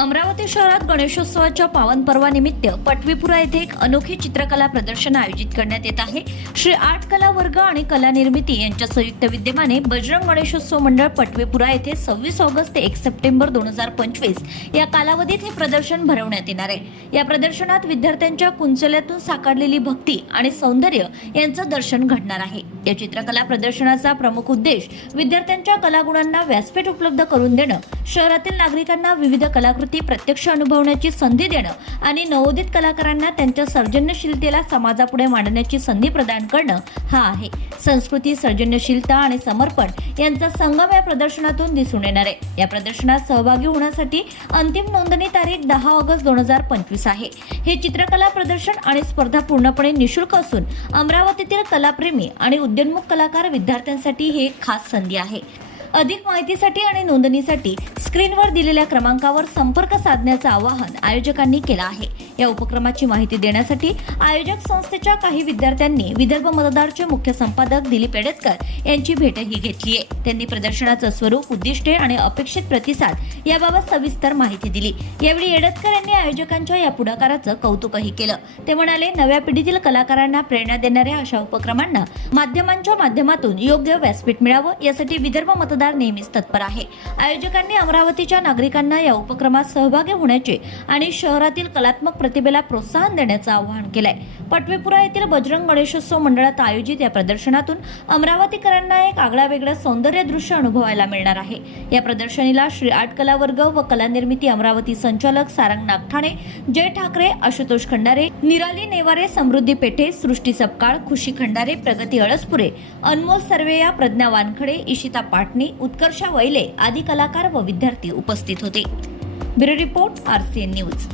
अमरावती शहरात गणेशोत्सवाच्या पावन पर्वानिमित्त पटवीपुरा येथे एक अनोखी चित्रकला प्रदर्शन आयोजित करण्यात येत आहे। श्री आर्ट कला वर्ग आणि कला निर्मिती यांच्या संयुक्त विद्यमाने बजरंग गणेशोत्सव मंडळ पटवीपुरा येथे 26 ऑगस्ट ते 1 सप्टेंबर 2025 या कालावधीत हे प्रदर्शन भरवण्यात येणार आहे। या प्रदर्शनात विद्यार्थ्यांच्या कुंचल्यातून साकारलेली भक्ती आणि सौंदर्य यांचं दर्शन घडणार आहे। या चित्रकला प्रदर्शनाचा प्रमुख उद्देश विद्यार्थ्यांच्या कलागुणांना व्यासपीठ उपलब्ध करून देणं, शहरातील नागरिकांना विविध कलाकृती प्रत्यक्ष अनुभवण्याची संधी देणं आणि नवोदित कलाकारांना त्यांच्या सर्जनशीलतेला समाजापुढे मांडण्याची संधी प्रदान करणं हा आहे। संस्कृती, सर्जनशीलता आणि समर्पण यांचा संगम या प्रदर्शनातून दिसून येणार आहे। या प्रदर्शनात सहभागी होण्यासाठी अंतिम नोंदणी तारीख 10 ऑगस्ट 2025 आहे। हे चित्रकला प्रदर्शन आणि स्पर्धा पूर्णपणे निःशुल्क असून अमरावतीतील कलाप्रेमी आणि उद्योन्मुख कलाकार विद्यार्थ्यांसाठी ही एक खास संधी आहे। अधिक माहितीसाठी आणि नोंदणीसाठी स्क्रीनवर दिलेल्या क्रमांकावर संपर्क साधण्याचं आवाहन आयोजकांनी केलं आहे। या उपक्रमाची माहिती देण्यासाठी आयोजक संस्थेच्या काही विद्यार्थ्यांनी विदर्भ मतदारचे मुख्य संपादक दिलीप एडतकर यांची भेटही घेतली आहे। त्यांनी प्रदर्शनाचं स्वरूप, उद्दिष्टे आणि अपेक्षित प्रतिसाद याबाबत सविस्तर माहिती दिली। यावेळी एडतकर यांनी आयोजकांच्या या पुढाकाराचं कौतुकही केलं। ते म्हणाले, नव्या पिढीतील कलाकारांना प्रेरणा देणाऱ्या अशा उपक्रमांना माध्यमांच्या माध्यमातून योग्य व्यासपीठ मिळावं यासाठी विदर्भ मतदार नेहमीच तत्पर आहे। आयोजकांनी अमरावतीच्या नागरिकांना या उपक्रमात सहभागी होण्याचे आणि शहरातील कलात्मक प्रतिभेला प्रोत्साहन देण्याचं आवाहन केलंय। पटवीपुरा येथील बजरंग गणेशोत्सव मंडळात आयोजित या प्रदर्शनातून अमरावतीकरांना एक आगळावेगळं सौंदर्य दृश्य अनुभवायला मिळणार आहे। या प्रदर्शनीला श्री आर्ट कला वर्ग व कला निर्मिती अमरावती संचालक सारंग नागठाणे, जय ठाकरे, आशुतोष खंडारे, निराली नेवारे, समृद्धी पेठे, सृष्टी सपकाळ, खुशी खंडारे, प्रगती अळसपुरे, अनमोल सर्वेया, प्रज्ञा वानखडे, इशिता पाटणी, उत्कर्षा वैले आदी कलाकार व विद्यार्थी उपस्थित होते। Bureau report, RCN news.